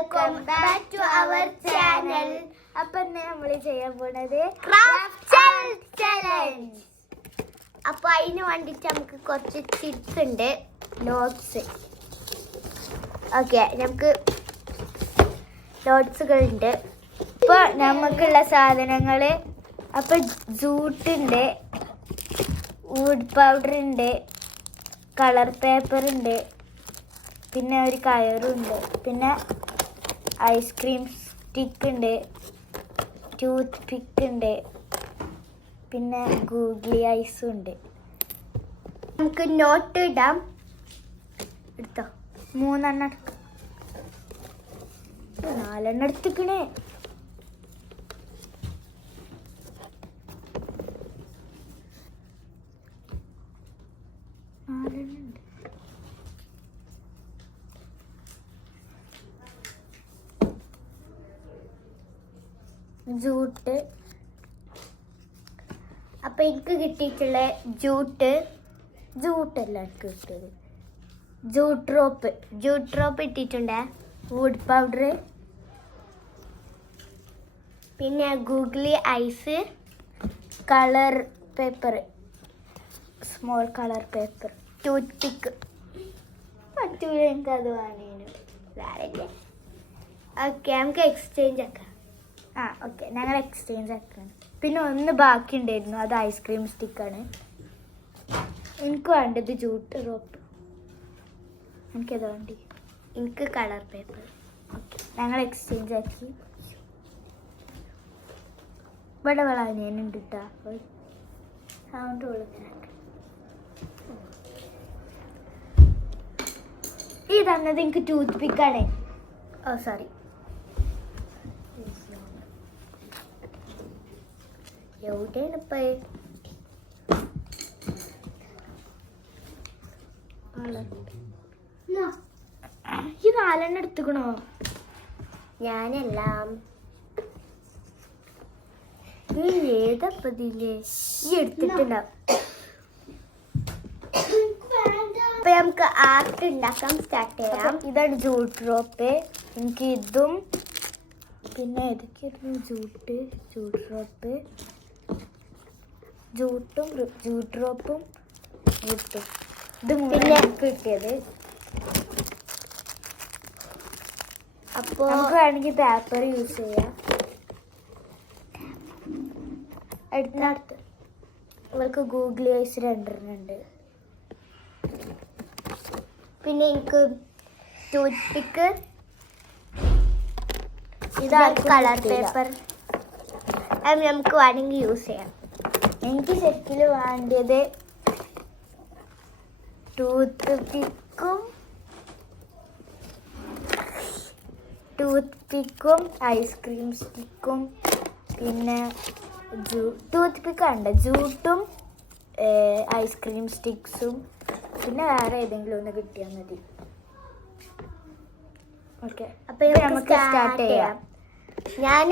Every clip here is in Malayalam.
Welcome back to our channel. അപ്പൊ നമ്മൾ ചെയ്യാൻ പോണത് ക്രാഫ്റ്റ് ചലഞ്ച്. അപ്പൊ അതിന് വേണ്ടിട്ട് നമുക്ക് കുറച്ച് ടിപ്സ് ഉണ്ട്, നോട്ട്സ്. ഓക്കെ, നമുക്ക് നോട്ട്സുകളുണ്ട്. ഇപ്പൊ നമുക്കുള്ള സാധനങ്ങള് അപ്പൊ ജൂട്ടുണ്ട്, വുഡ് പൗഡർ ഉണ്ട്, കളർ പേപ്പർ ഉണ്ട്, പിന്നെ ഒരു കയറുണ്ട്, പിന്നെ ഐസ്ക്രീം സ്റ്റിക്ക് ഉണ്ട്, ടൂത്ത് പിക്ക് ഉണ്ട്, പിന്നെ ഗൂഗ്ലി ഐസും ഉണ്ട്. നമുക്ക് നോട്ട് ഇടാം. എടുത്തോ, 3 എണ്ണം എടുക്കാം. 4 എണ്ണം എടുത്തിക്കണേ. ജൂട്ട്. അപ്പൊ എനിക്ക് കിട്ടിയിട്ടുള്ള ജൂട്ടല്ല എനിക്ക് കിട്ടിയത്, ജൂട്ട് റോപ്പ് ഇട്ടിട്ടുണ്ട്, വുഡ് പൗഡർ, പിന്നെ googly eyes, colour paper, small colour paper, toothpick. പറ്റൂല, എനിക്കത് വേണേനു. ഓക്കെ, നമുക്ക് എക്സ്ചേഞ്ച് ആക്കാം. ഓക്കെ, ഞങ്ങൾ എക്സ്ചേഞ്ച് ആക്കാണ്. പിന്നെ ഒന്ന് ബാക്കി ഉണ്ടായിരുന്നു, അത് ഐസ്ക്രീം സ്റ്റിക്കാണ്. എനിക്ക് വേണ്ടത് ജൂട്ട് റോപ്പ്. എനിക്കത് വേണ്ടി. എനിക്ക് കളർ പേപ്പർ. ഓക്കെ, ഞങ്ങൾ എക്സ്ചേഞ്ച് ആക്കി. ഇവിടെ വളാനുണ്ട് കേട്ടോ, സൗണ്ട് കൊടുക്കാനായിട്ട്. ഈ തന്നത് എനിക്ക് ടൂത്ത് പിക്കാണ്. ഓ സോറി, എവിടെയാണ് ഇപ്പൊ? ഈ 4 എണ്ണം എടുത്തുക്കണോ? ഞാനെല്ലാം. നീ ഏതപ്പതില്ലേ ഈ എടുത്തിട്ടുണ്ടാവും. അപ്പൊ നമുക്ക് ആർട്ട് ഉണ്ടാക്കാൻ സ്റ്റാർട്ട് ചെയ്യാം. ഇതാണ് ജൂട്ട് റോപ്പ്. എനിക്ക് ഇതും പിന്നെ ഏതൊക്കെയായിരുന്നു? ജൂട്ട് റോപ്പ്, ജൂട്ട് റോപ്പും വുഡും. ഇത് പിന്നെ കിട്ടിയത്. അപ്പോൾ നമുക്ക് വേണമെങ്കിൽ പേപ്പർ യൂസ് ചെയ്യാം. അടുത്ത നിങ്ങൾക്ക് ഗൂഗ്ലി ഐസ് 2 എണ്ണം ഉണ്ട്. പിന്നെ എനിക്ക് ടൂത്ത് പിക്ക്, ഇതാണ് കളർ പേപ്പർ. അത് നമുക്ക് വേണമെങ്കിൽ യൂസ് ചെയ്യാം. എനിക്ക് ശരിക്കും വേണ്ടത് ടൂത്ത് പിക്കും ഐസ്ക്രീം സ്റ്റിക്കും, പിന്നെ ടൂത്ത് പിക്കാണ്, ജൂട്ടും ഐസ്ക്രീം സ്റ്റിക്സും, പിന്നെ വേറെ ഏതെങ്കിലും ഒന്ന് കിട്ടിയാൽ മതി. ഓക്കെ, അപ്പൊ നമുക്ക് സ്റ്റാർട്ട് ചെയ്യാം. ഞാൻ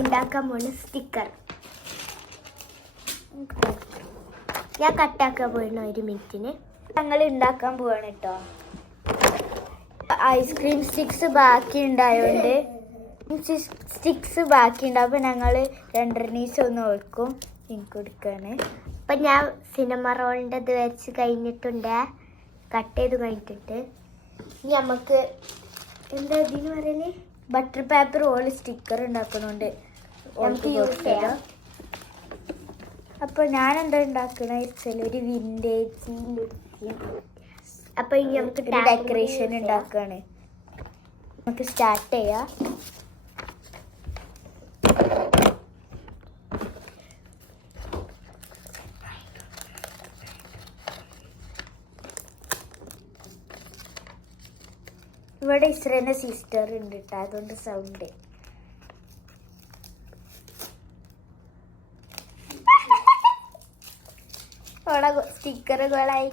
ഉണ്ടാക്കാൻ പോകുന്ന സ്റ്റിക്കർ ഞാൻ കട്ടാക്കാൻ പോയിരുന്നു 1 മിനിറ്റിന്. ഞങ്ങൾ ഉണ്ടാക്കാൻ പോവാണ് കേട്ടോ. ഐസ്ക്രീം സ്റ്റിക്സ് ബാക്കി ഉണ്ടായോണ്ട് അപ്പൊ ഞങ്ങൾ 2 ഒന്ന് വെക്കും. എനിക്ക് കൊടുക്കാണ്. അപ്പൊ ഞാൻ സിനിമ റോളിൻ്റെ ഇത് വെച്ച് കഴിഞ്ഞിട്ടുണ്ട്, കട്ട് ചെയ്ത് കഴിഞ്ഞിട്ടുണ്ട്. ഇനി നമുക്ക് എന്താ ഇതിന് പറയല്, ബട്ടർ പേപ്പർ റോള് സ്റ്റിക്കർ ഉണ്ടാക്കുന്നുണ്ട്, നമുക്ക് യൂസ് ചെയ്യാം. അപ്പോൾ ഞാൻ എന്താ ഉണ്ടാക്കണ വെച്ചാൽ ഒരു വിൻറ്റേജ് ലുക്കിൽ. അപ്പോൾ ഇനി നമുക്ക് ഡെക്കറേഷൻ ഉണ്ടാക്കുകയാണ്. നമുക്ക് സ്റ്റാർട്ട് ചെയ്യാം. ഇവിടെ ഇസ്രേൻ്റെ സിസ്റ്റർ ഉണ്ട് കേട്ടോ, അതുകൊണ്ട് സൗണ്ട്. സ്റ്റിക്കറുകളായി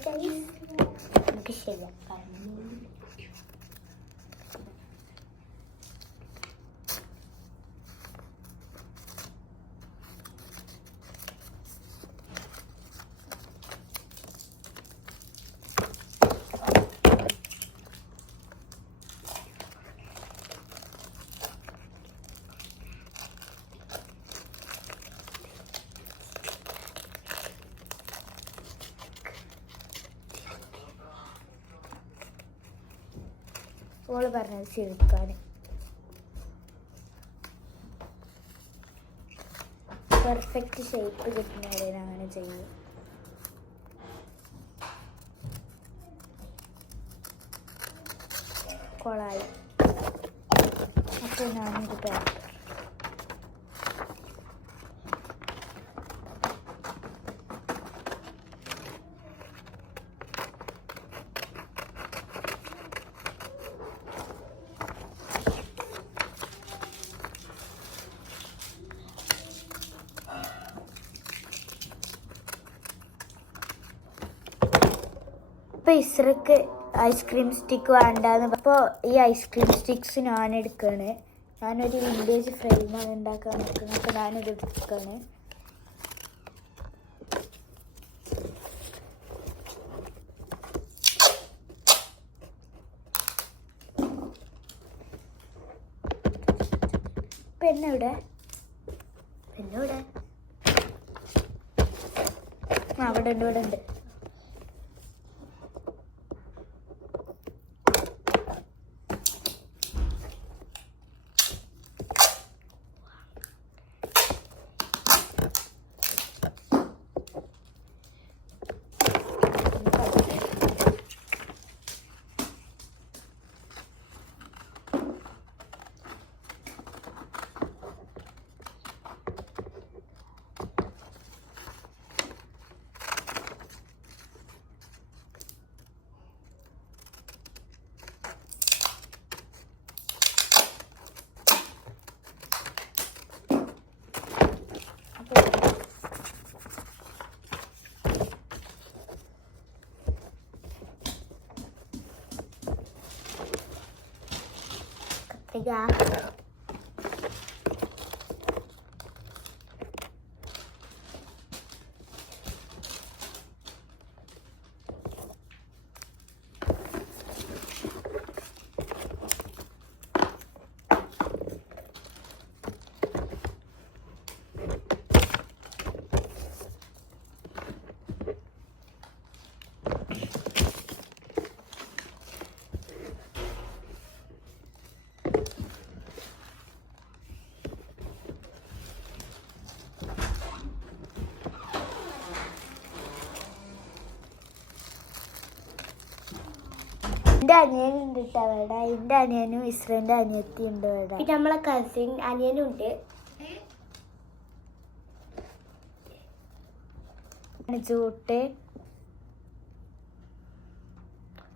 നമുക്ക് ശരിയാക്കാം. ഓള് പറഞ്ഞത് ചെറുക്കാൻ പെർഫെക്റ്റ് ഷേപ്പ് കിട്ടുന്നവരെ അങ്ങനെ ചെയ്യും. കൊളായി. അപ്പോൾ ഞാനിത് പേപ്പർ ഇപ്പോൾ ഇസ്രക്ക് ഐസ്ക്രീം സ്റ്റിക്ക് വേണ്ടാന്ന്. അപ്പോൾ ഈ ഐസ്ക്രീം സ്റ്റിക്സ് ഞാൻ എടുക്കുകയാണ്. ഞാനൊരു വിൻറ്റേജ് ഫ്രെയിമാണ് ഉണ്ടാക്കാൻ നോക്കുന്നത്. അപ്പോൾ ഞാനിത് എടുക്കുകയാണ്. പെണ്ണെവിടെ അവിടെ ഉണ്ട്, ഇവിടെ ഉണ്ട്. കത്തിക എൻ്റെ അനിയനുണ്ട് കേട്ടോ അവിടെ. എൻ്റെ അനിയനും ഇസ്രേൻ്റെ അനിയത്തി ഉണ്ട് ഇവിടെ. പിന്നെ നമ്മളെ കസിൻ അനിയനും ഉണ്ട്. ജൂട്ട്.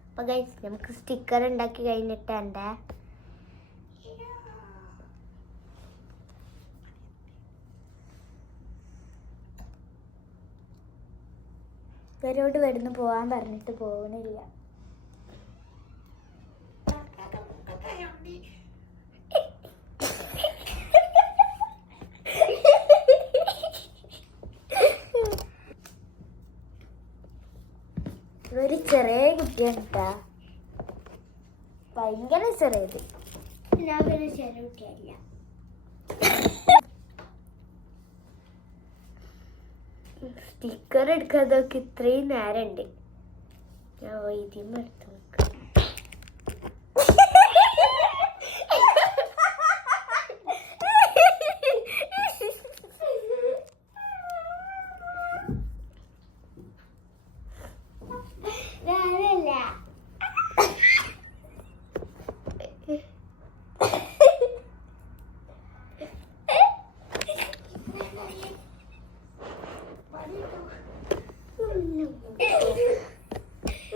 അപ്പൊ ഗൈസ് നമുക്ക് സ്റ്റിക്കർ ഉണ്ടാക്കി കഴിഞ്ഞിട്ട് എൻ്റെ ഇവരോട് വരുന്ന് പോവാൻ പറഞ്ഞിട്ട് പോകുന്നില്ല. ഒരു ചെറിയ കുട്ടിയാണ് കേട്ടാ, ഭയങ്കര ചെറിയത്. ഞാൻ ഒരു ചെറിയ കുട്ടിയല്ല. സ്റ്റിക്കർ എടുക്കാതൊക്കെ ഇത്രയും നേരമുണ്ട്. ഞാൻ വൈദ്യം എടുത്തു നോക്കാം.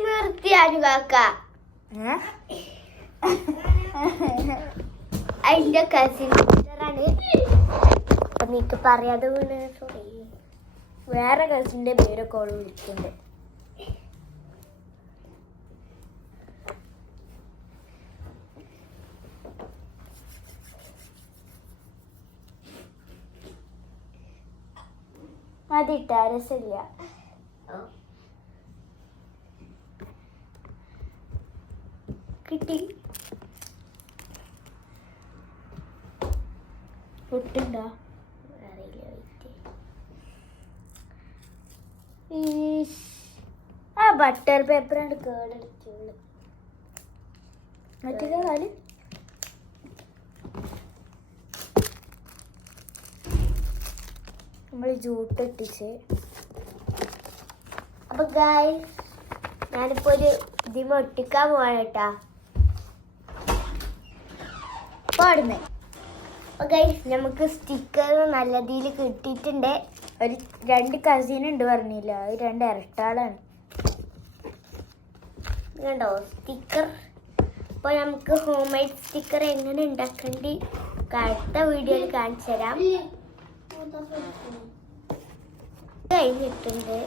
നിർത്തിയാനു കാക്ക. അതിന്റെ കസിൻ ആണ്. അപ്പൊ നീക്ക് പറയാതെ വീണ് സോറി. വേറെ കസിന്റെ പേരൊക്കെ ഓള് വിളിക്കുന്നുണ്ട്. മതിട്ട രസമില്ല. കിട്ടി പൊട്ടുണ്ടോ അറിയില്ല. ആ ബട്ടർ പേപ്പറാണ് കേടെടുത്തുള്ളു. മറ്റേ കാല് നമ്മൾ ജൂട്ടിട്ടിച്ച്. അപ്പൊ ഗായ്സ് ഞാനിപ്പോ ഒരു ഇതിമ ഒട്ടിക്കാൻ പോവാണ് കേട്ടാ. പാടുന്നേ. അപ്പൊ ഗായ്സ് നമുക്ക് സ്റ്റിക്കർ നല്ല രീതിയിൽ കിട്ടിയിട്ടുണ്ട്. ഒരു 2 കസിൻ ഉണ്ട് പറഞ്ഞില്ല, അത് 2 ഇരട്ടാളാണ്. കണ്ടോ സ്റ്റിക്കർ. അപ്പോൾ നമുക്ക് ഹോം മെയ്ഡ് സ്റ്റിക്കർ എങ്ങനെ ഉണ്ടാക്കേണ്ടി അടുത്ത വീഡിയോയിൽ കാണിച്ചു തരാം. കഴിഞ്ഞിട്ടുണ്ട്.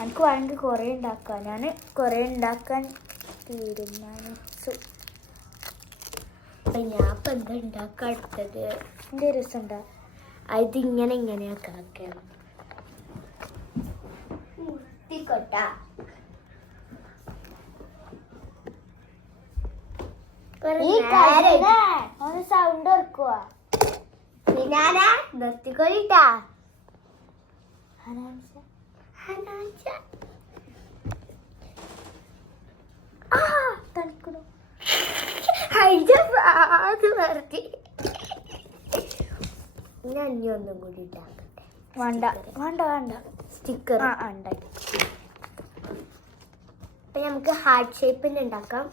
എനിക്ക് വേണമെങ്കിൽ കുറേ ഉണ്ടാക്കാം. ഞാൻ കുറേ ഉണ്ടാക്കാൻ തീരുമാനിച്ചു. അപ്പം ഞാൻ ഇപ്പം എന്താ ഉണ്ടാക്കാൻ അടുത്തത്? എൻ്റെ രസമുണ്ടാ അതിങ്ങനെ ഇങ്ങനെയൊക്കെ ആക്കണം. മുട്ടിക്കൊട്ട സൗണ്ട് ഓർക്കുക. ഞാനാ നിർത്തിക്കൊള്ളിട്ടാ. തണുക്കണു. ഞാൻ ഇനി ഒന്നും കൂടി ഇട്ടാക്കട്ടെ. വേണ്ട വേണ്ട വേണ്ട സ്റ്റിക്കർ ഉണ്ടാക്കി. അപ്പൊ നമുക്ക് ഹാർട്ട് ഷേപ്പിൽ ഉണ്ടാക്കാം.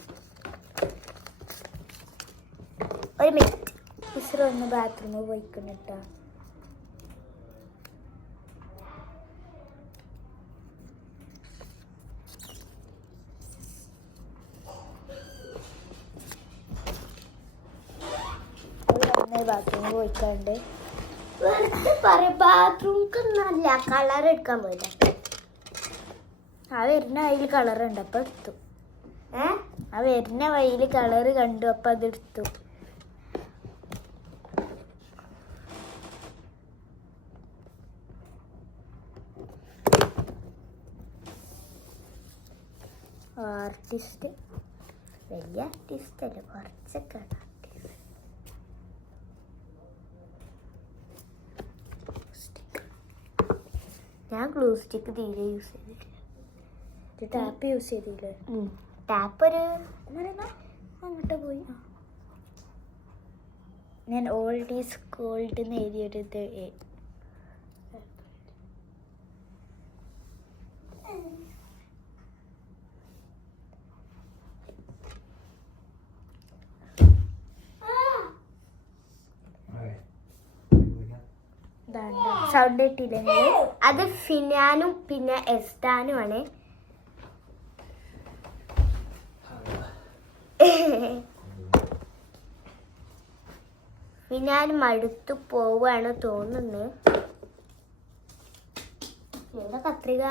ഒരു മിനിറ്റ്. മിസ്റ്റർ ഒന്ന് ബാത്റൂമിൽ പോയിക്കണിട്ടാ. ബാത്റൂമിൽ പോയിക്കാണ്ട് വെറുതെ പറയാം. ബാത്റൂമിക്ക് നല്ല കളർ എടുക്കാൻ പോയില്ല. ആ വരുന്ന വഴിയിൽ കളറുണ്ട്, അപ്പം എടുത്തു. ആ വരുന്ന വഴിയിൽ കളറ് കണ്ടു, അപ്പം അതെടുത്തു. ആർട്ടിസ്റ്റ് വലിയ ആർട്ടിസ്റ്റ് അല്ല, കുറച്ചൊക്കെ ഞാൻ ഗ്ലൂ സ്റ്റിക്ക് തീരെ യൂസ് ചെയ്തിട്ടില്ല. ടാപ്പ് യൂസ് ചെയ്തില്ലേ? ടാപ്പ് ഒരു അങ്ങോട്ട് പോയി. ഞാൻ ഓൾഡ് ഈസ് ഗോൾഡ് എന്ന് എഴുതിയെടുത്ത് സൗണ്ട് കിട്ടിയില്ലെങ്കിൽ അത് ഫിനാനും പിന്നെ എസ്താനുമാണ്. ഫിനാനും അടുത്ത് പോവാണ് തോന്നുന്നത്. എന്താ കത്രിക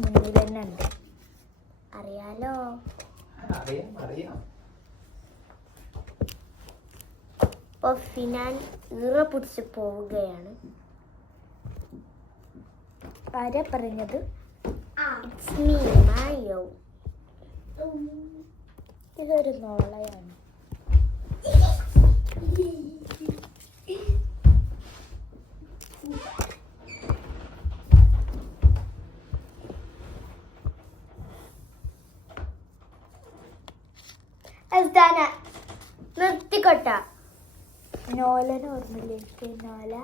മുന്നിൽ തന്നെ ഉണ്ട്, അറിയാലോ. അപ്പോൾ ഫിനാൻ പിടിച്ച് പോവുകയാണ്. ആരാ പറഞ്ഞത്? It's me മായോ. ഇതൊരു നോളയാണ്. നിർത്തിക്കൊട്ട. നോലന് ഓർമ്മയില്ലേ എനിക്ക്? നോല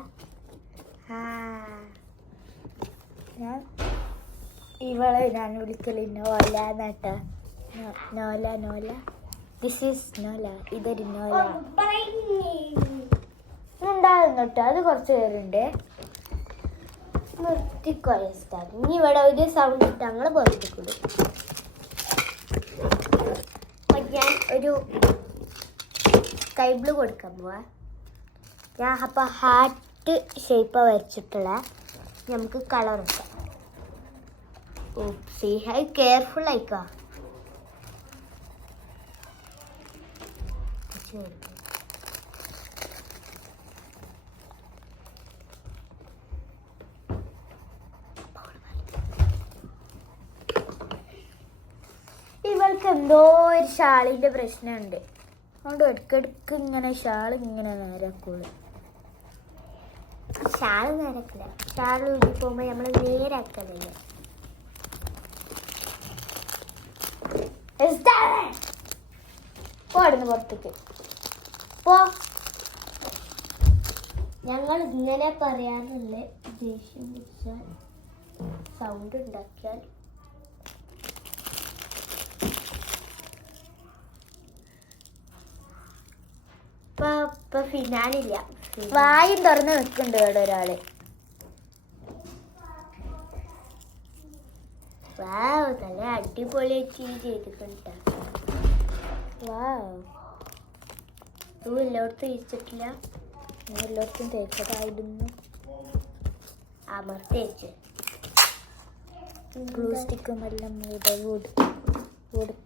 ഞാൻ ഞാൻ വിളിക്കല് നോല എന്നട്ട. നോല നോല. This is നോല. ഇതൊരു നോല ഉണ്ടാകുന്നു കേട്ടോ. അത് കുറച്ച് പേരുണ്ട്. നിർത്തിക്കൊയസ്റ്റാ. ഇനി ഇവിടെ ഒരു സൗണ്ട് ഇട്ട് ഞങ്ങൾ പുറത്തേക്കിടും. ഞാൻ ഒരു സ്കൈ ബ്ലൂ കൊടുക്കാൻ പോവാ. ഞാൻ അപ്പോൾ ഹാർട്ട് ഷേപ്പ് വരച്ചിട്ടുള്ള നമുക്ക് കളർ വെക്കാം. ഓപ്സി ഹൈ കെയർഫുൾ ആയിക്കാ. ഇവൾക്ക് എന്തോ ഒരു ഷാളിൻ്റെ പ്രശ്നമുണ്ട്. അതുകൊണ്ട് ഇടയ്ക്കിടയ്ക്ക് ഇങ്ങനെ ഷാൾ ഇങ്ങനെ നേരാക്കുള്ളൂ. ഷാൾ നേരാക്കില്ല. ഷാൾ ഊരി പോകുമ്പോൾ നമ്മൾ നേരാക്കലില്ല. പോടുന്നു പുറത്തേക്ക് പോ. ഞങ്ങൾ ഇങ്ങനെ പറയാറുള്ള ദേഷ്യം പിടിച്ചാൽ സൗണ്ട് ഉണ്ടാക്കിയാൽ ഇപ്പൊ ഫിനാനില്ല. വായും തുറന്ന് നിൽക്കുന്നുണ്ട് ഇവിടെ ഒരാള്. വാവ്, നല്ല അടിപൊളിയായിട്ട് ചെയ്തിട്ടുണ്ട്. വാവ്, ഇത് എല്ലായിടത്തും തേച്ചിട്ടില്ല. എല്ലായിടത്തും തേച്ചതായിരുന്നു. അമർത്തേച്ച് ഗ്ലൂ സ്റ്റിക്കും എല്ലാം വുഡ്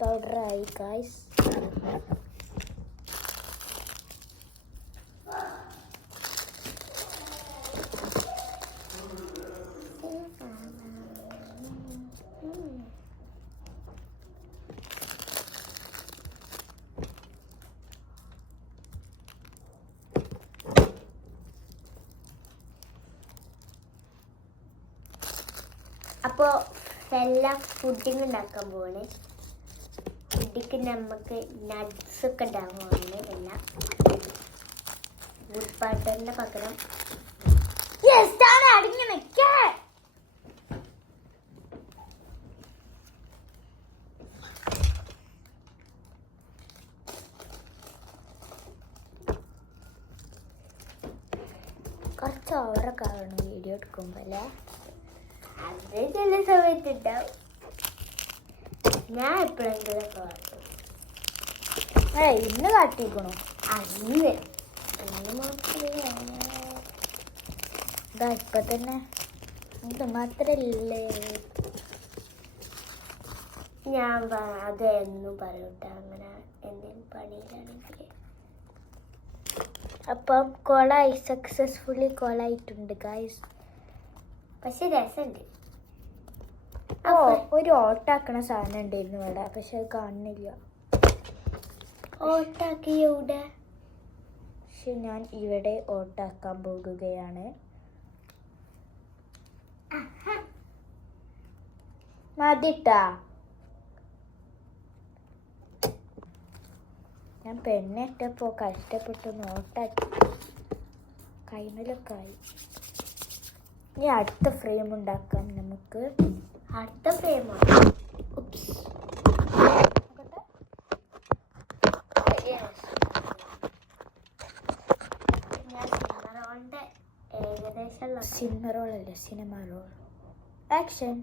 പൗഡറായി ഗായ്സ്. അപ്പോൾ എല്ലാം പുഡിങ് ഉണ്ടാക്കാൻ പോവാണ്. പുഡിക്ക് നമുക്ക് നട്ട്സ് ഒക്കെ ഉണ്ടാകുവാണ്. എല്ലാം വുഡ് പൗഡറിന് പകരം അടിഞ്ഞു നിൽക്കേ. കുറച്ച് ഓവറൊക്കെ ആവണം വീഡിയോ എടുക്കുമ്പോൾ അല്ലേ? അത് ചില സമയത്തുണ്ടാവും. ഞാൻ എപ്പോഴെങ്കിലും കാട്ടും. ഇന്ന് കാട്ടിക്കണോ? അന്ന് മാത്രമേ ഇതാ ഇപ്പൊ തന്നെ. ഇത് മാത്രല്ലേ ഞാൻ അത് എന്നും പറയൂട്ടോ, അങ്ങനെ എന്തെങ്കിലും പണിയിലാണെങ്കിൽ. അപ്പം കോളായി, സക്സസ്ഫുള്ളി കോളായിട്ടുണ്ട് ഗായ്സ്. പക്ഷെ രസമുണ്ട്. ഒരു ഓട്ടാക്കണ സാധനം ഉണ്ടായിരുന്നു ഇവിടെ, പക്ഷെ അത് കാണുന്നില്ല. ഓട്ടാക്കിയൂടെ? പക്ഷെ ഞാൻ ഇവിടെ ഓട്ടാക്കാൻ പോകുകയാണ്. മതിട്ടാ, ഞാൻ പെണ്ണിട്ടപ്പോ കഷ്ടപ്പെട്ടൊന്ന് ഓട്ടാക്കി. കൈമലൊക്കെ ആയി. ഇനി അടുത്ത ഫ്രെയിം ഉണ്ടാക്കാം നമുക്ക്. അടുത്ത ഫ്രെയിമാണ് ഏകദേശം സിനിമ റോളല്ലേ, സിനിമ റോൾ ആക്ഷൻ.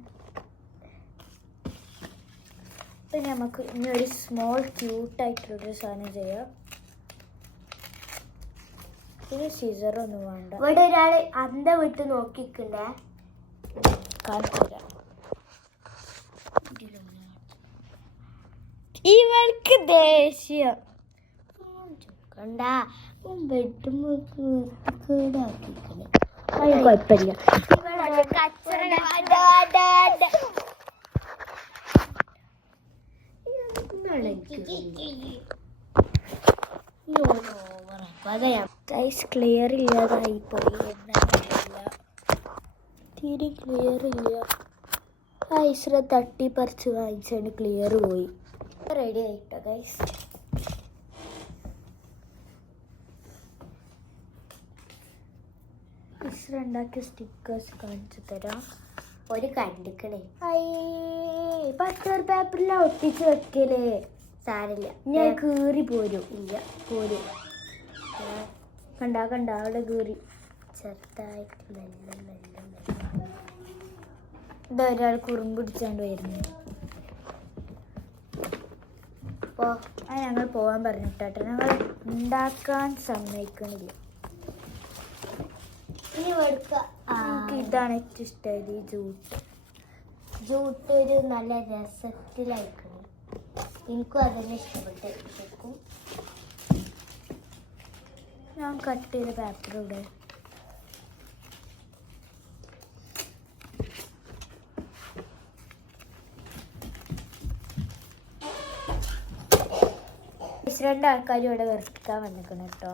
പിന്നെ നമുക്ക് ഇനി ഒരു സ്മോൾ ക്യൂട്ടായിട്ടുള്ളൊരു സാധനം ചെയ്യാം. പിന്നെ സീസറൊന്നും വേണ്ട. ഇവിടെ ഒരാള് അന്ത വിട്ട് നോക്കിക്കണ്ടേ, കാണിച്ചില്ല. ഇവൾക്ക് ദേഷ്യം കണ്ട ബെഡ്റൂമിലാക്കിക്കണേ. അത് കുഴപ്പമില്ല. ക്ലിയർ ഇല്ലാതായി പോയി. എന്നറിയില്ല, തീരെ ക്ലിയർ ഇല്ല. ഐശ്വര്യ തട്ടി പറിച്ച് വാങ്ങിച്ചാണ് ക്ലിയർ പോയി. റെഡി ആയിട്ടോ ഗൈസ്. ഐശ്വര്യ ഉണ്ടാക്കിയ സ്റ്റിക്കേഴ്സ് കാണിച്ചു തരാം. ഒരു കണ്ടിക്കണേ. ബട്ടർ പേപ്പറിലാണ് ഒട്ടിച്ച് വെക്കലേ. സാരില്ല, ഞാൻ കീറി പോരും. ഇല്ല പോരും. കണ്ടാ അവിടെ കീറി ചെറുതായിട്ട് മെല്ലെ മെല്ലെ മെല്ലെ. ഇതൊരാൾ കുറുമ്പ് പിടിച്ചാണ്ട് വരുന്നു. അപ്പോൾ അത് ഞങ്ങൾ പോകാൻ പറഞ്ഞിട്ടാട്ടോ, ഞങ്ങൾ ഉണ്ടാക്കാൻ സമ്മതിക്കണില്ല. ഇനി എനിക്ക് ഇതാണ് ഏറ്റവും ഇഷ്ടമായത്, ഈ ജൂട്ട് ഒരു നല്ല രസത്തിലായിക്കണം. എനിക്കും അതന്നെ ഇഷ്ടപ്പെട്ടു. ഞാൻ കട്ട് ചെയ്ത പേപ്പർ ഇവിടെ രണ്ടാൾക്കാരും ഇവിടെ വെറുക്കാൻ വന്നിക്കണം കേട്ടോ.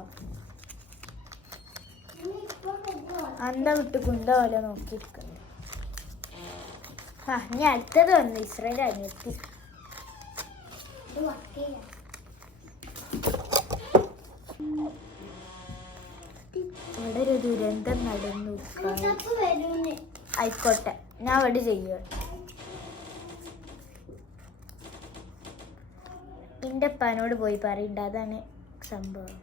അന്ത വിട്ട് കുന്ത പോലെ നോക്കിയിരിക്കുന്നു. ഞാൻ അടുത്തത് വന്നു ഇസ്രയേൽ അനിയത്തി. ഇവിടെ ഒരു ദുരന്തം നടന്നു. ആയിക്കോട്ടെ, ഞാൻ അവിടെ ചെയ്യുക. എൻ്റെ ഉപ്പാനോട് പോയി പറയണ്ട, അതാണ് സംഭവം.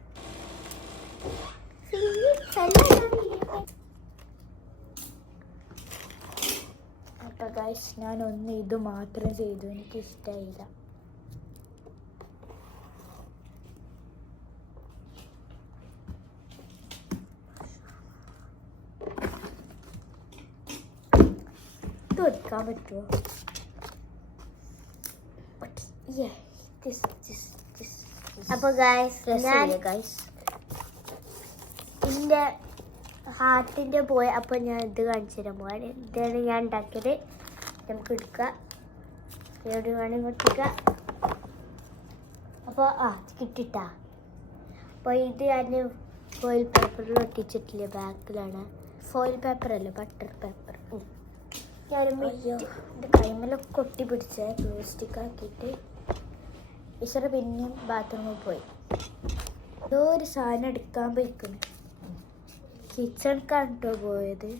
അപ്പൊ ഗൈസ്, ഞാൻ ഇത് മാത്രം ചെയ്തു, എനിക്ക് ഇഷ്ടമായില്ല. ഇത് എടുക്കാൻ പറ്റുമോ? അപ്പൊ ഗൈസ്, എൻ്റെ ഹാർട്ടിൻ്റെ പോയ അപ്പോൾ ഞാൻ ഇത് കാണിച്ചു തരാൻ പോവാൻ. ഇതാണ് ഞാൻ ഉണ്ടാക്കിയത്. നമുക്ക് എടുക്കുക, എവിടെ വേണമെങ്കിൽ കൊടുക്കുക. അപ്പോൾ കിട്ടിട്ടാ. അപ്പോൾ ഇത് ഞാൻ ഫോയിൽ പേപ്പറിൽ ഒട്ടിച്ചിട്ടില്ല, ബാക്കിലാണ്. ഫോയിൽ പേപ്പർ അല്ല, ബട്ടർ പേപ്പർ. ഞാൻ എൻ്റെ കൈമലൊക്കെ കൊട്ടി പിടിച്ച് പ്ലാസ്റ്റിക് ആക്കിയിട്ട് ഈശ്വര പിന്നെയും ബാത്റൂമിൽ പോയി. ഏതോ ഒരു സാധനം എടുക്കാൻ പോയിക്കുന്നു. കിച്ചണിക്കാണ് കേട്ടോ പോയത്.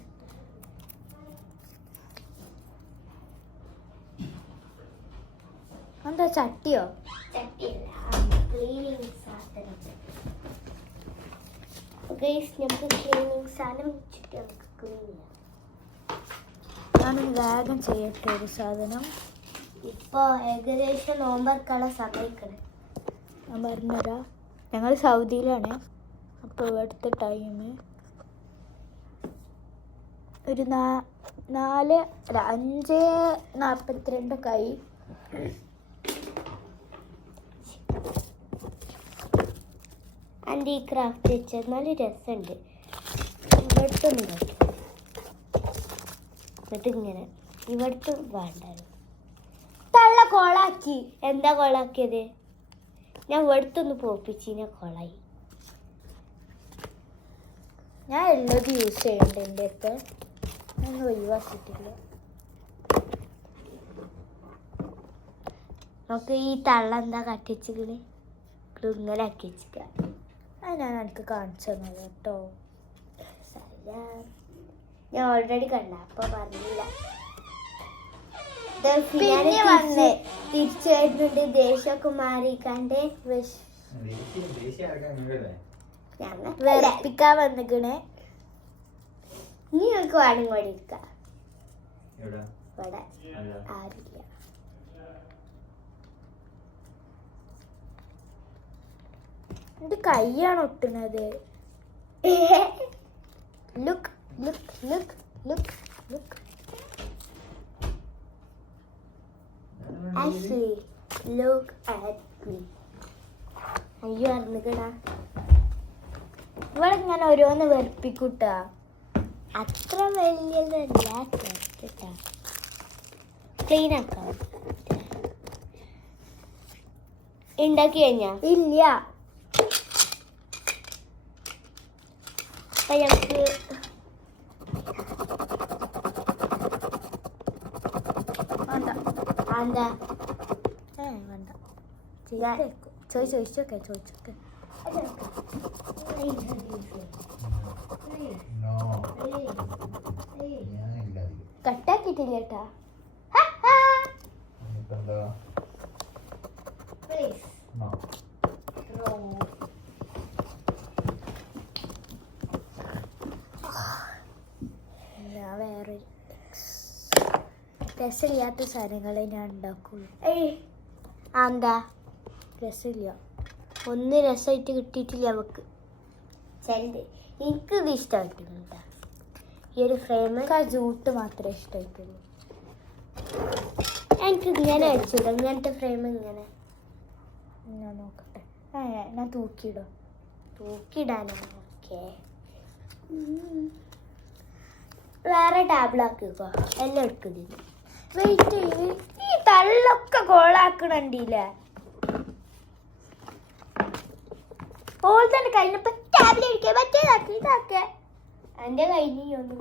എന്താ ചട്ടിയോ? ക്ലീനിങ് സാധനം. നമുക്ക് ക്ലീനിങ് സാധനം വെച്ചിട്ട് നമുക്ക് ക്ലീൻ ചെയ്യാം. ഞാനൊന്ന് വേഗം ചെയ്യട്ടെ ഒരു സാധനം. ഇപ്പോൾ ഏകദേശം നോമ്പർക്കുള്ള സമയക്കണേ. ഞാൻ പറഞ്ഞുതരാം. ഞങ്ങൾ സൗദിയിലാണ്. അപ്പോൾ ഇവിടുത്തെ ടൈം ഒരു 5:42 കൈ. എൻ്റെ ഈ ക്രാഫ്റ്റ് വെച്ചാൽ നല്ല രസമുണ്ട്. ഇവിടുത്തൊന്നും എന്നിട്ട് ഇങ്ങനെ ഇവിടുത്തെ വേണ്ടായിരുന്നു. തള്ള കോളാക്കി. എന്താ കോളാക്കിയത്? ഞാൻ ഇവിടുത്തൊന്ന് പോപ്പിച്ചിനെ കോളായി. ഞാൻ എല്ലാം യൂസ് ചെയ്യുന്നുണ്ട്. എൻ്റെ ഒക്കെ ഒന്നും ഒഴിവാക്കിയിട്ടില്ല. നമുക്ക് ഈ തള്ള എന്താ കട്ടിച്ചിങ്ങനെ ഇങ്ങനെ ആക്കി വെച്ചിട്ട് അത് ഞാൻ എനിക്ക് കാണിച്ചു തന്നത് കേട്ടോ. ഞാൻ ഓൾറെഡി കണ്ട, അപ്പൊ പറഞ്ഞില്ല. തിരിച്ചു വരുന്നുണ്ട്. ദേഷ്യമൊക്കെ മാറിക്കാണ്ട് വെറുപ്പിക്കാൻ വന്നിക്കണേ. ഇനി ഞങ്ങൾക്ക് വേണമെങ്കിൽ കൂടി ഇരിക്കാം. ഇവിടെ ആരില്ല. എന്റെ കൈയാണ് ഒട്ടുന്നത്. Look look look look look. Ashley, look at me. അയ്യോ അറിഞ്ഞിക്കടാ. ഇവിടെ ഇങ്ങനെ ഓരോന്ന് വെറുപ്പിക്കൂട്ടാ. അത്ര വലിയതല്ല. ക്ലീൻ ആക്കാം. ഉണ്ടാക്കി കഴിഞ്ഞാ? ഇല്ല. അപ്പൊ ഞങ്ങൾക്ക് എന്താ വേണ്ട ചോദിച്ചോക്കെ കട്ടാക്കിട്ടില്ല കേട്ടാ. വേറെ രസമില്ലാത്ത സാധനങ്ങളെ ഞാൻ ഉണ്ടാക്കുള്ളൂ. എന്താ രസമില്ല? ഒന്ന് രസമായിട്ട് കിട്ടിയിട്ടില്ല നമുക്ക്. എനിക്കിത് ഇഷ്ടമായിട്ടില്ല. ഈ ഒരു ഫ്രെയിം ആ ജൂട്ട് മാത്രമേ ഇഷ്ടമായിട്ടുള്ളൂ. എനിക്ക് ഇങ്ങനെ അടിച്ചിടും. ഇങ്ങനത്തെ ഫ്രെയിം ഇങ്ങനെ ഞാൻ നോക്കട്ടെ. ഞാൻ തൂക്കിയിടാനോ? ഓക്കെ. വേറെ ടാബിളാക്കിക്കോ. എല്ലാം എടുക്കുന്നില്ല. വെയിറ്റ് ഈ തള്ളൊക്കെ കോളാക്കണില്ലേ? ഓൾ തന്നെ കഴിഞ്ഞപ്പോ ടാബിൽ ഇരിക്കുക. മറ്റേതാക്കി ഇതാക്ക. എൻ്റെ കഴിഞ്ഞ ഒന്നും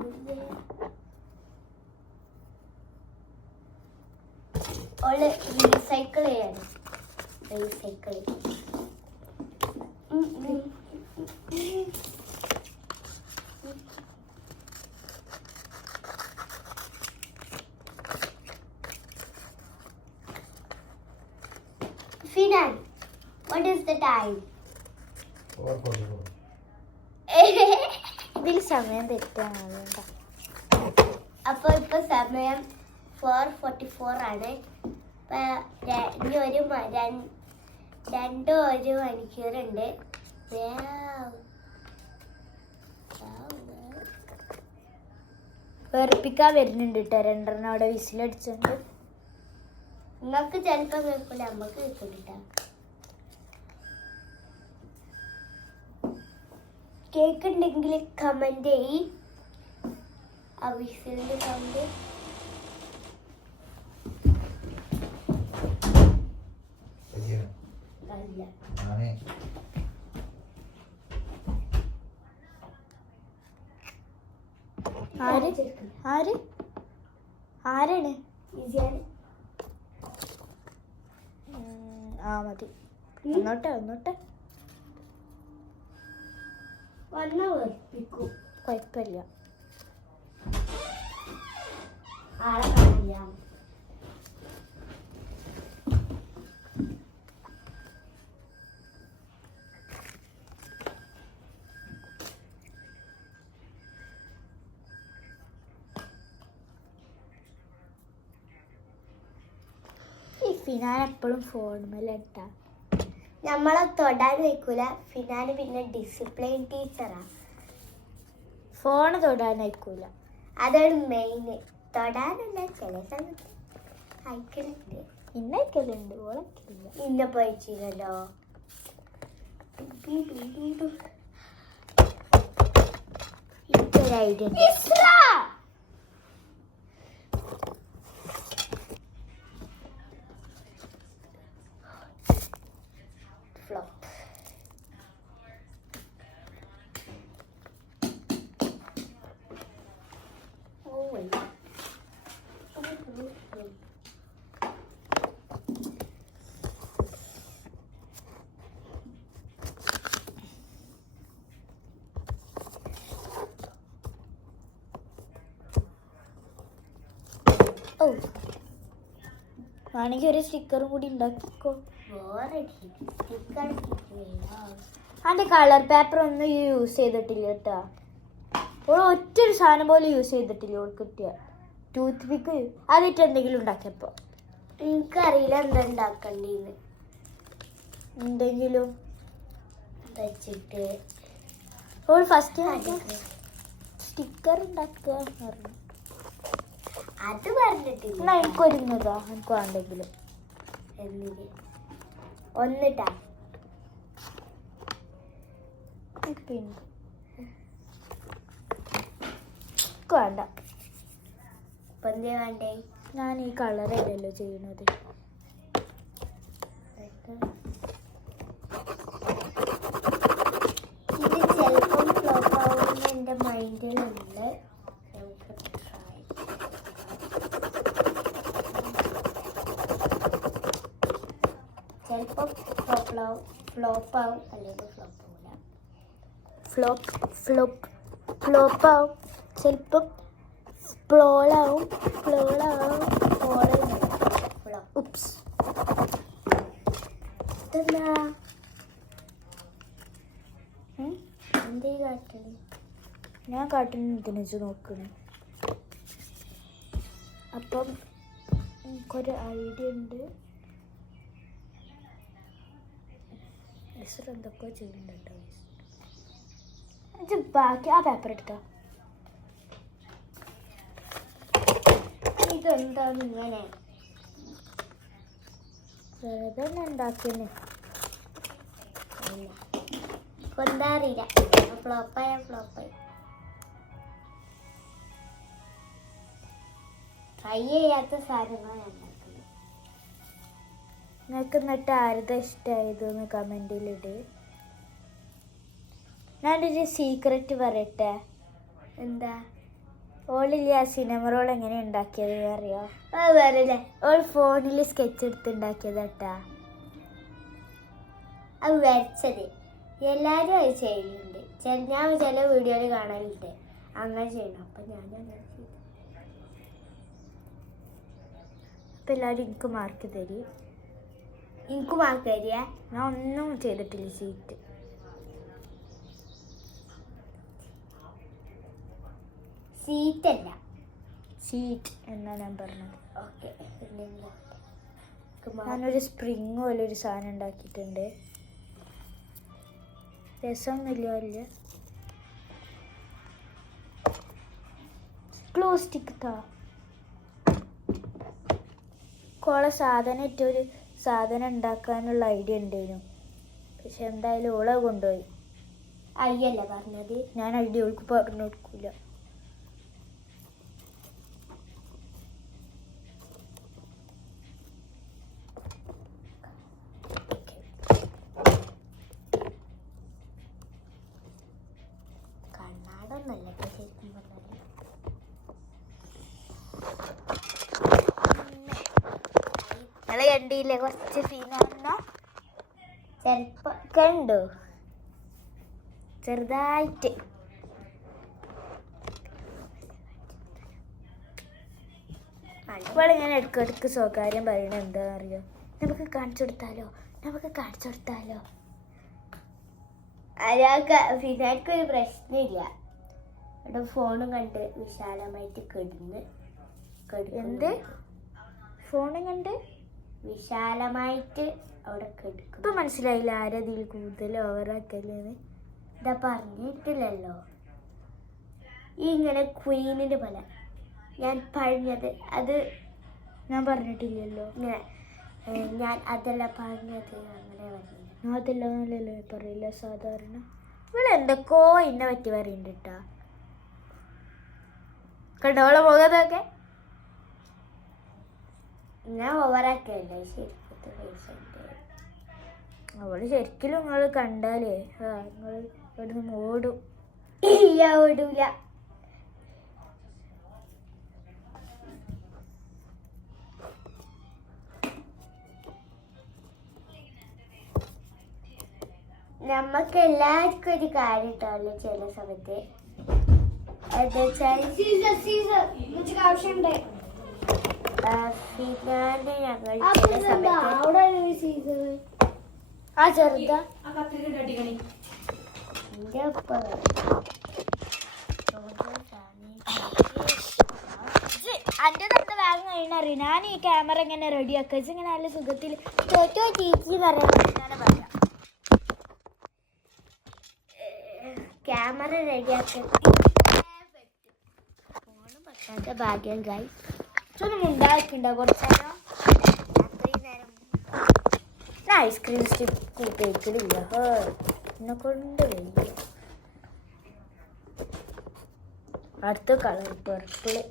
ഓള് റീസൈക്കിൾ ചെയ്യാണ്. Finan, what is the time? 4:44. ഇതിൽ സമയം തെറ്റാണ്. അപ്പോൾ ഇപ്പോൾ സമയം 4:44 ആണ്. ഇനി ഒരു 2 മണിക്കൂറുണ്ട്. വെറുപ്പിക്കാൻ വരുന്നുണ്ട് കേട്ടോ. 2 അവിടെ വിസിലടിച്ചുണ്ട്. നിങ്ങൾക്ക് ചിലപ്പോൾ കേൾക്കില്ല, നമുക്ക് കേൾക്കില്ല. കേക്കുണ്ടെങ്കിൽ കമന്റ് ചെയ്യ്. ആ വിസിലിന്റെ സൗണ്ട് അല്ല. ആരാണ്? ആ മതി. ഒന്നോട്ടെ വന്ന വെറുപ്പിക്കും. കുഴപ്പമില്ല. ആളെ കാണില്ല. ഫിനാൻ എപ്പോഴും ഫോണുമേലിട്ടാ നമ്മളെ തൊടാൻ വയ്ക്കൂല. ഫിനാൻ പിന്നെ ഡിസിപ്ലിൻ ടീച്ചറാ. ഫോണ് തൊടാൻ വയ്ക്കൂല. അതാണ് മെയിന്. തൊടാനല്ല, ചില സമയത്ത് അയക്കലുണ്ട്. ഇന്നയക്കലുണ്ട്, ഓളക്കില്ല. ഇന്ന പോയിച്ചില്ലല്ലോ. ഇതൊരു ഐഡിയ ഉണ്ട്. ഓ, ആണെങ്കിൽ ഒരു സ്റ്റിക്കറും കൂടി ഉണ്ടാക്കിക്കോ. അതിൻ്റെ കളർ പേപ്പർ ഒന്നും യൂസ് ചെയ്തിട്ടില്ല കേട്ടോ. ഓൾ ഒറ്റൊരു സാധനം പോലെ യൂസ് ചെയ്തിട്ടില്ല. ഓൾ കിട്ടിയ ടൂത്ത് പിക്ക് അതിട്ട് എന്തെങ്കിലും ഉണ്ടാക്കിയപ്പോൾ എനിക്കറിയില്ല എന്താ ഉണ്ടാക്കണ്ടേന്ന്. എന്തെങ്കിലും വെച്ചിട്ട് ഓൾ ഫസ്റ്റ് സ്റ്റിക്കർ ഉണ്ടാക്കുക പറഞ്ഞു. അത് പറഞ്ഞിട്ടില്ല. എനിക്കൊരുങ്ങതാ, എനിക്ക് വേണ്ടെങ്കിലും എന്നിട്ട് ഒന്നിട്ടാ പിന്നെ വേണ്ട. ഇപ്പം എന്താ വേണ്ടേ? ഞാൻ ഈ കളറല്ലല്ലോ ചെയ്യണത്. ഇത് ചിലപ്പം ഫ്ലോപ്പ് ആവുമെന്ന് എൻ്റെ മൈൻഡിലുണ്ട്. നമുക്ക് ട്രൈ. ചിലപ്പം ഫ്ലോപ്പ് ആവും, അല്ലെങ്കിൽ ഫ്ലോപ്പ് ആവില്ല. ഫ്ലോപ്പ് ആവും, ചിലപ്പം ഫ്ലോളാവും. ഉപ്സ്. ഇതെന്താ എന്തേ കാട്ടണേ? ഞാൻ കാട്ടുന്ന ഇതിനു നോക്കണേ. അപ്പം എനിക്കൊരു ഐഡിയ ഉണ്ട്. എന്തൊക്കെയോ ചെയ്യുന്നുണ്ടോ? ബാക്കി ആ പേപ്പർ എടുത്തോ. ഇതെന്താണ് ഇങ്ങനെ വെറുതെ ഉണ്ടാക്കുന്നു? കൊണ്ടാറില്ല. ഫ്ലോപ്പായി ട്രൈ ചെയ്യാത്ത സാധനങ്ങളാണ് ഉണ്ടാക്കുന്നത്. നിങ്ങൾക്ക് എന്നിട്ട് ആരുടെ ഇഷ്ടമായതെന്ന് കമൻറ്റിലിട്. ഞാനൊരു സീക്രറ്റ് പറയട്ടെ. എന്താ? ഓളില്ലേ ആ സിനിമ റോൾ എങ്ങനെ ഉണ്ടാക്കിയത് അറിയോ? അത് പറയല്ലേ. ഓൾ ഫോണിൽ സ്കെച്ച് എടുത്ത് ഉണ്ടാക്കിയത് കേട്ടാ. അത് വരച്ചത് എല്ലാവരും അത് ചെയ്യുന്നുണ്ട്. ഞാൻ ചില വീഡിയോയിൽ കാണലുണ്ട് അങ്ങനെ ചെയ്യണം. അപ്പം ഞാൻ അങ്ങനെ ചെയ്തു. അപ്പം എല്ലാവരും എനിക്ക് മാർക്ക് തരും. എനിക്ക് മാർക്ക് തരിക. ഞാൻ ഒന്നും ചെയ്തിട്ടില്ല. സീറ്റല്ല, സീറ്റ് എന്നാണ് ഞാൻ പറഞ്ഞത്. ഓക്കെ, ഞാനൊരു സ്പ്രിങ് പോലെ ഒരു സാധനം ഉണ്ടാക്കിയിട്ടുണ്ട്. രസമൊന്നുമില്ല വലിയ. ഗ്ലൂ സ്റ്റിക്ക് താ. സാധനം ഇട്ടൊരു സാധനം ഉണ്ടാക്കാനുള്ള ഐഡിയ ഉണ്ടായിരുന്നു. പക്ഷെ എന്തായാലും ഓളെ കൊണ്ടുപോയി. അയ്യല്ല പറഞ്ഞത്. ഞാൻ ഐഡിയ ഓൾക്ക് പറഞ്ഞു കൊടുക്കൂല. കണ്ണാടൊന്നല്ല ശരിക്കും പറഞ്ഞാൽ. നിങ്ങള് കണ്ടില്ലേ കുറച്ച് സീനാണോ? ചെലപ്പോ കണ്ടോ ചെറുതായിട്ട്. ഇപ്പോൾ ഇങ്ങനെ ഇടയ്ക്കിടയ്ക്ക് സ്വകാര്യം പറയണത് എന്താ അറിയോ? നമുക്ക് കാണിച്ചു കൊടുത്താലോ. ഫിനാക്ക് ഒരു പ്രശ്നമില്ല. ഇവിടെ ഫോണും കണ്ട് വിശാലമായിട്ട് എന്ത് ഫോണും കണ്ട് വിശാലമായിട്ട് അവിടെ കിടക്കും. ഇപ്പം മനസ്സിലായില്ല ആരതിൽ കൂടുതൽ ഓവറാക്കല്ലേന്ന്. ഇതാ പറഞ്ഞിട്ടില്ലല്ലോ. ഇങ്ങനെ ക്വീനിൻ്റെ പോലെ ഞാൻ പറഞ്ഞത്. അത് ഞാൻ പറഞ്ഞിട്ടില്ലല്ലോ. ഇങ്ങനെ ഞാൻ അതല്ല പറഞ്ഞത്. അങ്ങനെ പറഞ്ഞു. അതല്ലല്ലോ പറയില്ല സാധാരണ. ഇവിടെ എന്തൊക്കെയോ എന്നെ പറ്റി പറയുന്നുണ്ട് കേട്ടാ. കണ്ടോളെ മുഖത്തൊക്കെ ഞാൻ ഓവറാക്കല്ലേ. ശരിക്കത്തെ പൈസ അവള് ശരിക്കും നിങ്ങൾ കണ്ടാലേ നിങ്ങൾ ഇവിടുന്ന് ഓടും. ഇല്ല, ഓടൂല. നമുക്ക് എല്ലാവർക്കും ഒരു കാര്യം ഇട്ടാണല്ലോ ചില സമയത്ത്. ആവശ്യമുണ്ട്. പിന്നെ ഞങ്ങൾ ചില സമയത്ത് ആ ചെറുതാ എൻ്റെ ഒപ്പം എൻ്റെ തന്നെ വേഗം കഴിഞ്ഞറിയ. ഞാൻ ഈ ക്യാമറ ഇങ്ങനെ റെഡിയാക്കുക ഇങ്ങനെ നല്ല സുഖത്തിൽ ചോറ്റോ ചേച്ചി പറയാൻ ക്യാമറ റെഡിയാക്കി ഫോണ് പറ്റാത്ത ഭാഗ്യം ഗൈസ്. ഇതൊന്നും ഉണ്ടാക്കിണ്ടോ കുറച്ച് നേരം? അത്രയും നേരം ഐസ്ക്രീം സ്റ്റിക്ക് ഉപയോഗിക്കലില്ല. എന്നെ കൊണ്ട് വയ്യ. അടുത്ത കളർ പർപ്പിള്.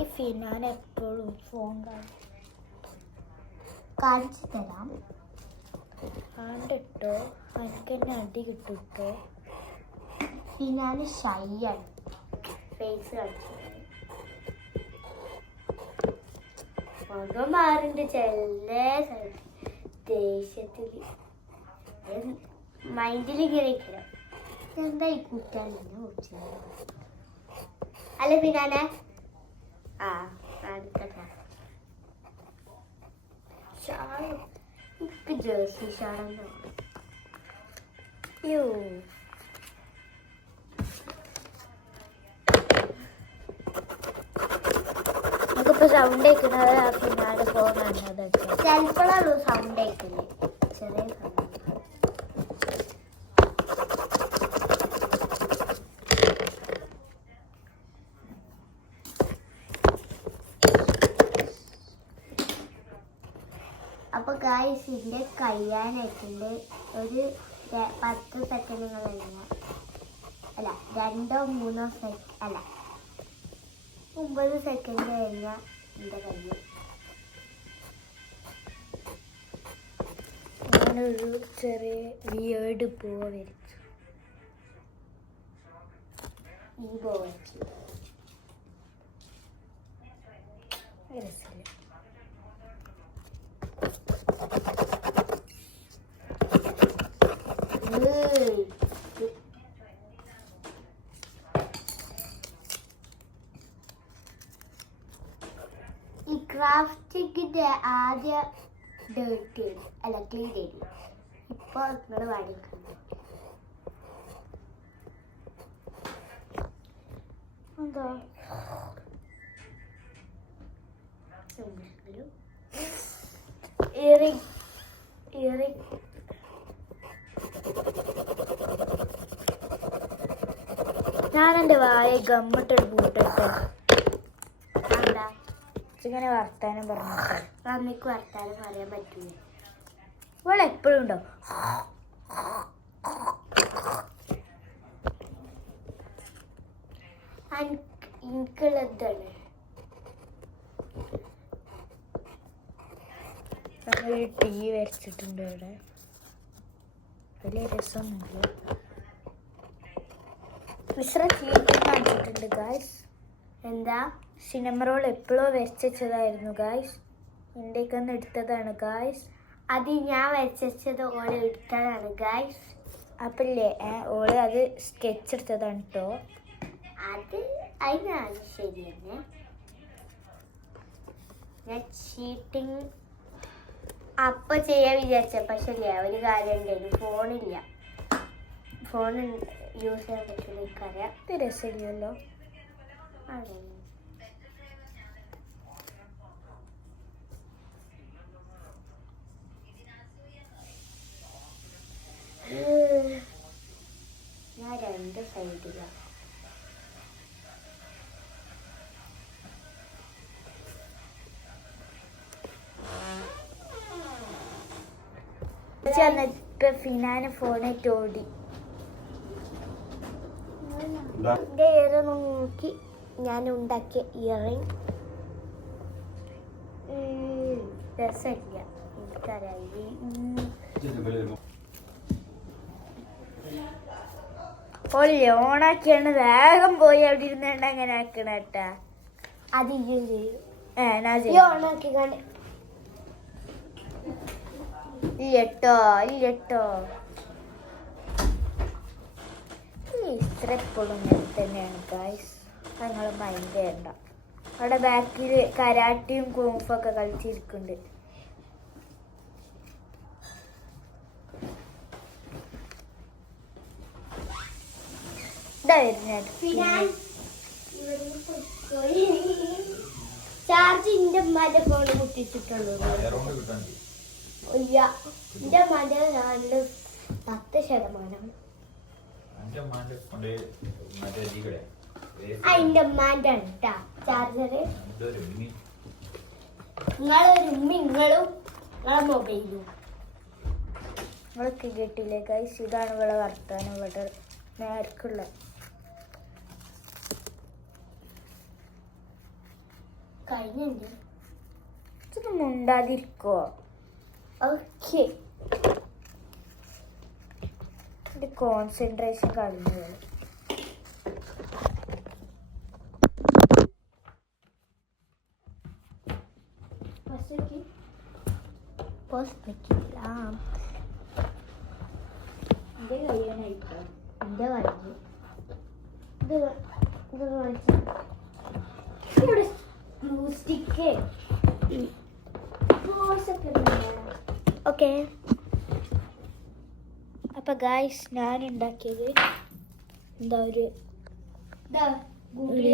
ഈ ഫിനാൻ എപ്പോഴും ഫോൺ കാണിച്ചു തരാം. കണ്ടിട്ടോ എനിക്ക് തന്നെ അടി കിട്ടിട്ടോ. ഫിനാൻ ഷൈയാണ്. ഫേസ് കാണിച്ചു മുഖം മാറിൻ്റെ ചെല്ല ദേഷ്യത്തിൽ മൈൻഡിൽ ഇങ്ങനെ എന്താ ഈ കുറ്റാൻ കുറിച്ച് അല്ല ഫിനാനെ. ജേഴ്സി ഷാളെന്നോ. നമുക്കിപ്പോൾ സൗണ്ട് കേൾക്കുന്നത് പിന്നാലെ ഫോണാണ്. അതൊക്കെ ചിലപ്പോഴാണ് സൗണ്ട് കേൾക്കല്. ചെറിയ സൗണ്ട്. അപ്പോൾ ഗായ്സ് ഇതിൻ്റെ കഴിയാനായിട്ടുണ്ട്. ഒരു 10 സെക്കൻഡുകൾ കഴിഞ്ഞാൽ അല്ല 2-3 സെക്കൻഡ് അല്ല 9 സെക്കൻഡ് കഴിഞ്ഞാൽ എൻ്റെ കഴിയും. ഞാനൊരു ചെറിയ വിയേർഡ് പൂവ് വരച്ചു. ഈ ബോ വരച്ചു രസമില്ല. ഈ ക്രാഫ്റ്റിങ്ങിന്റെ ആദ്യ ഡേർട്ടി അല്ല ക്ലീൻ ചെയ്തു. ഇപ്പൊ നിങ്ങൾ വാടിക്കുന്നു എന്താ ഇയറിംഗ് ഇയറിംഗ് ഞാനെൻ്റെ വായ ഗമ്മിട്ടൊരു ബൂട്ടിട്ട് എന്താ ഇങ്ങനെ വർത്താനം പറഞ്ഞു. അമ്മയ്ക്ക് വർത്താനം പറയാൻ പറ്റില്ല. ഇവൾ എപ്പോഴും ഉണ്ടോ എനിക്കുള്ളതാണ്. നമ്മളൊരു ടീ വരച്ചിട്ടുണ്ട് ഇവിടെ. വലിയ രസമൊന്നുമില്ല. മിശ്ര ചീറ്റ് കാണിച്ചിട്ടുണ്ട് ഗായ്സ്. എന്താ സിനിമ റോൾ എപ്പോഴോ വരച്ചതായിരുന്നു ഗായ്സ്. എൻ്റെയൊക്കെ ഒന്ന് എടുത്തതാണ് ഗായ്സ്. അത് ഞാൻ വരച്ചത് ഓളെ എടുത്തതാണ് ഗായ്സ്. അപ്പല്ലേ ഓള് അത് സ്കെച്ച് എടുത്തതാണ് കേട്ടോ. അത് അതിനാണ് ശരി തന്നെ. ഞാൻ ചീറ്റിങ് അപ്പം ചെയ്യാൻ വിചാരിച്ച പക്ഷേ ഒരു കാര്യം ഉണ്ടായിരുന്നു. ഫോണില്ല. ഫോൺ യൂസ് ചെയ്യാൻ പറ്റുന്ന എനിക്കറിയാം. ഇത് രസമില്ലല്ലോ. അതെ ഞാൻ രണ്ട് സൈഡിലാണ്. ഇപ്പൊ ഫിനാന് ഫോണായിട്ട് ഓടി. എൻ്റെ ഇയർ നോക്കി ഞാൻ ഉണ്ടാക്കിയ ഇയറിങ് രസമില്ല. എനിക്കറിയാം. ഓളില്ലേ ഓണാക്കിയാണ് വേഗം പോയി അവിടെ ഇരുന്നുണ്ട് അങ്ങനെ ആക്കണ കേട്ടാ. അത് ഇയ്യും ചെയ്യും. ഓണാക്കി കണ്ട് ഇല്ലട്ടോ ഇല്ലട്ടോ. ഇത്ര എപ്പോഴും ഞാൻ തന്നെയാണ് ഗായ്സ്. നിങ്ങൾ മൈൻഡ് ചെയ്യണ്ട. അവിടെ ബാക്കിൽ കരാട്ടിയും കൂഫൊക്കെ കളിച്ചിരിക്കുന്നുണ്ട്. ചാർജ് എന്റെ അമ്മന്റെ ഫോണ് കുത്തിച്ചിട്ടുള്ളൂ. ഇല്ല എന്റെ അമ്മന്റെ 10%. അതിന്റെ അമ്മാന്റെ കേട്ടാ ചാർജറ്. നിങ്ങളൊരു നിങ്ങളും നിങ്ങളെ മൊബൈലും നിങ്ങൾക്ക് കിട്ടില്ലേ ഗൈസ്. ഇതാണ് ഇവിടെ വർത്താനം. ഇവിടെ നേർക്കുള്ള കഴിഞ്ഞുണ്ട്. ഇതൊന്നും മുണ്ടാതിരിക്കോ? ഓക്കെ എൻ്റെ കോൺസെൻട്രേഷൻ കളഞ്ഞു. എൻ്റെ കഴിയാനായിട്ടോ. എൻ്റെ കഴിഞ്ഞു. ഓക്കെ അപ്പൊ ഗായ്സ് ഞാൻ ഉണ്ടാക്കിയത് എന്താ ഒരു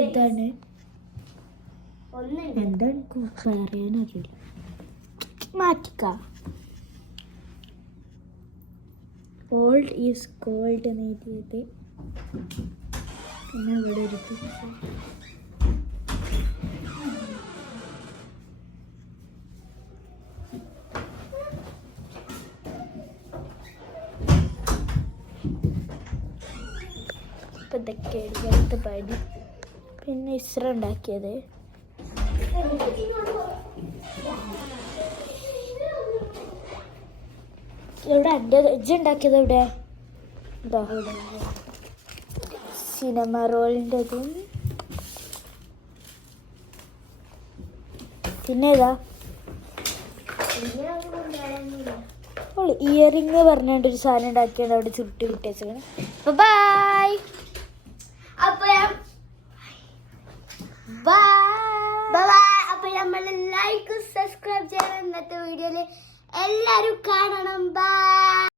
ഇതാണ്. എന്താണ് പറയാനറിയില്ല. മാറ്റിക്ക. ഓൾഡ് ഈസ് കോൾഡ് എന്ന് എഴുതിയത്. പിന്നെ ഇവിടെ ഒരു പിക്ചർ. ഇപ്പം ഇതൊക്കെ ഇവിടുത്തെ പടി. പിന്നെ ഇസ്ര ഉണ്ടാക്കിയത്. എവിടെ എൻ്റെ വെജ് ഉണ്ടാക്കിയത്? എവിടെ സിനിമ റോളിൻ്റെതും പിന്നെ ഏതാ ഇയറിങ് പറഞ്ഞോണ്ട് ഒരു സാധനം ഉണ്ടാക്കിയാണ് അവിടെ ചുരുട്ടി വിട്ടേച്ചാണ്. ബൈ. അപ്പൊ നമ്മൾ ലൈക്ക് സബ്സ്ക്രൈബ് ചെയ്യണം. ഇന്നത്തെ വീഡിയോയിൽ എല്ലാവരും കാണണം. ബൈ.